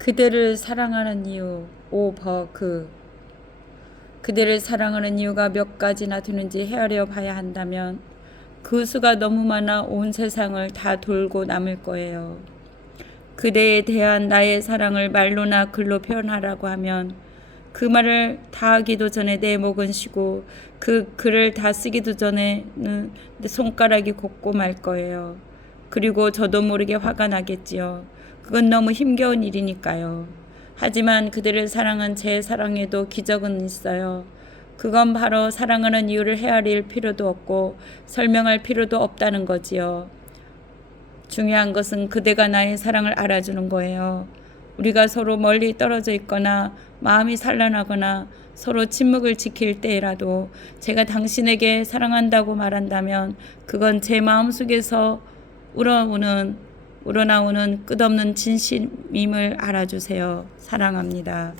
그대를 사랑하는 이유 오버그 그대를 사랑하는 이유가 몇 가지나 되는지 헤아려 봐야 한다면 그 수가 너무 많아 온 세상을 다 돌고 남을 거예요. 그대에 대한 나의 사랑을 말로나 글로 표현하라고 하면 그 말을 다 하기도 전에 내 목은 쉬고 그 글을 다 쓰기도 전에는 내 손가락이 곱고 말 거예요. 그리고 저도 모르게 화가 나겠지요. 그건 너무 힘겨운 일이니까요. 하지만 그들을 사랑한 제 사랑에도 기적은 있어요. 그건 바로 사랑하는 이유를 헤아릴 필요도 없고 설명할 필요도 없다는 거지요. 중요한 것은 그대가 나의 사랑을 알아주는 거예요. 우리가 서로 멀리 떨어져 있거나 마음이 산란하거나 서로 침묵을 지킬 때라도 제가 당신에게 사랑한다고 말한다면 그건 제 마음 속에서 우러오는 우러나오는 끝없는 진심임을 알아주세요. 사랑합니다.